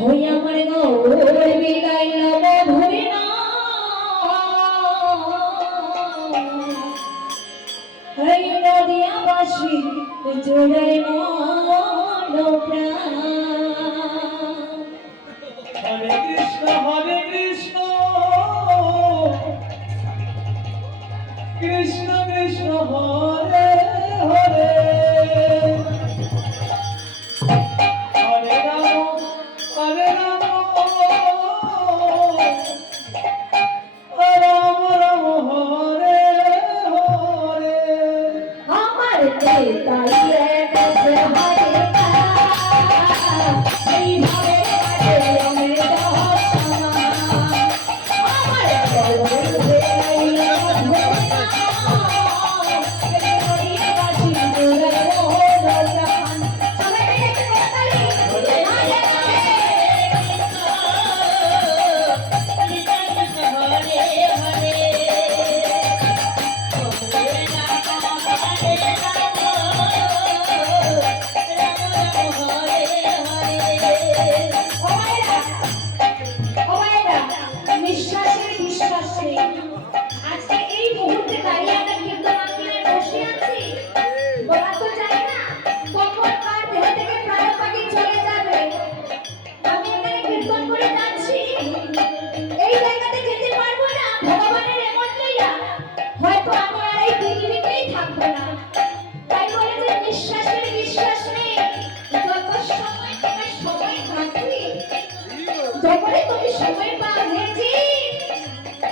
হই আমার গৌর বিগাইলাম ভরে না এই নদিয়াবাসী জোড়াই মন প্রাণ। হরে কৃষ্ণ কৃষ্ণ কৃষ্ণ হরে হরে হরে রাম রাম রাম হরে হরে। আমার নেতাই এক আছে হরে এই ভাবে কাটে অমৃত সমান। আমার গৌর বিগাইলাম ভরে না এই নদিয়াবাসী জোড়াই মন প্রাণ। সবাই মিলে একটু করতালি। বিশ্বাসের বিশ্বাস নেই। আজকে এই মুহূর্তে দাঁড়িয়ে আমরা কীর্তনাঙ্গিনে বসে আছি, বলা তো যায় না কখন কার দেহ থেকে প্রাণ পাখি চলে যাবে। আমি এখানে কীর্তন করে যাচ্ছি, এই জায়গাতে যেতে পারবো না ভগবানের এমন লইয়া, হয়তো আমি আর এই পৃথিবীতেই থাকবো না। তাই বলে যে বিশ্বাসের বিশ্বাস নেই, যত সময় তোমার সময় থাকবে, যখনই তুমি সময় পাবে যে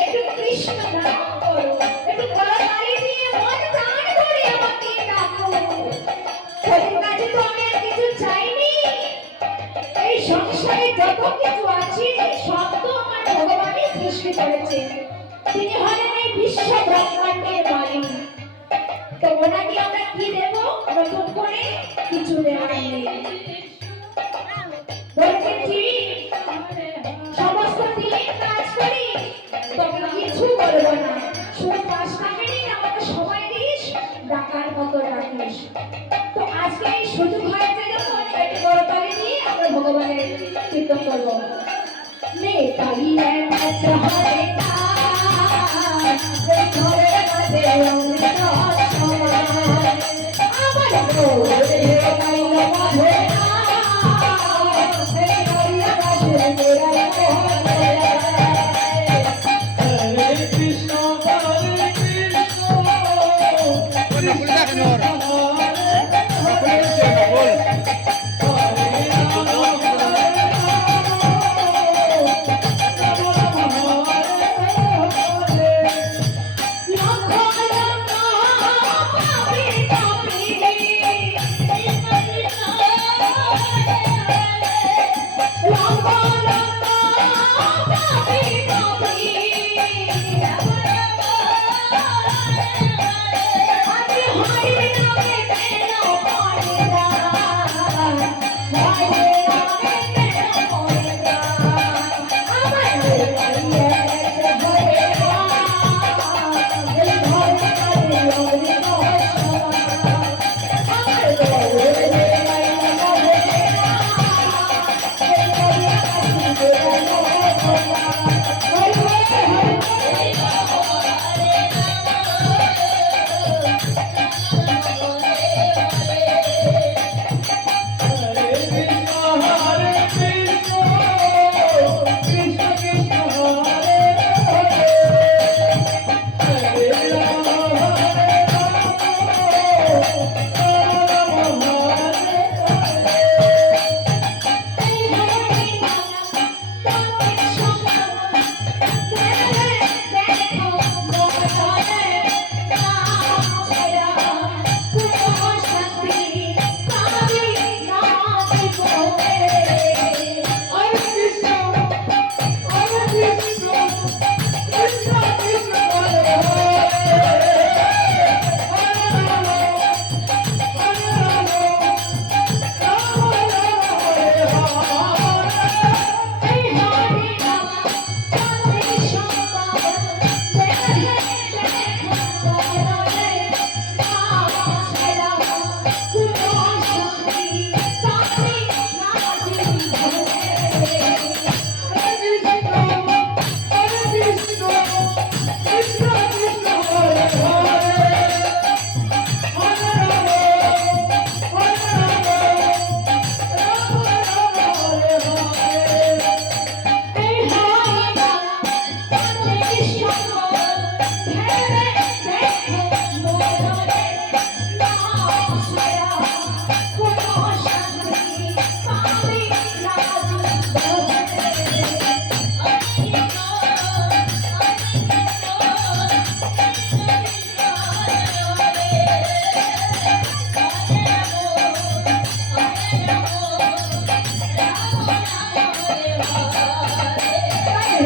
একটু কৃষ্ণ নাম করো, একটু গলাবাড়ি দিয়ে মন প্রাণ ভরে আমাকে ডাকো। তাদের কাছে তো আমি আর কিছু চাইনি, এই সংসারে যত কিছু আছে সব তো আমার ভগবানই সৃষ্টি করেছে। তিনি হলেন এই বিশ্ব ব্রহ্মাণ্ডের মালিক। তো ওনাকে আমরা কি দেব? নতুন করে কিছু দেওয়ার নেই। বলছে ঠিক, সমস্ত দিন কাজ করি তবে কিছু করবো না, শুধু 5টা মিনিট আমাকে সময় দিস, ডাকার মতো ডাকিস। তো আজকে এই সুযোগ হয়েছে যখন একটু করতালি দিয়ে আমরা ভগবানের কীর্তন করবো। নেতাই এক আছে হরে এই ঘরের মাঝে অমৃত সমান। আমার গৌর বিগাইলাম ভরে না এই নদিয়াবাসী জোড়াই মন প্রাণ। হরে কৃষ্ণ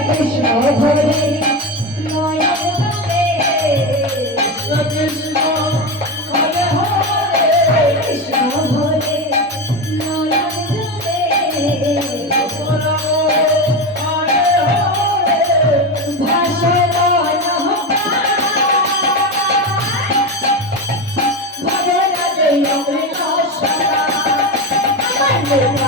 কৃষ্ণ হরে নয়ন জলে কৃষ্ণ হরে হরে কৃষ্ণ হরে নয়ন জলে রাম হরে হরে ভাসমান ভগবান আমার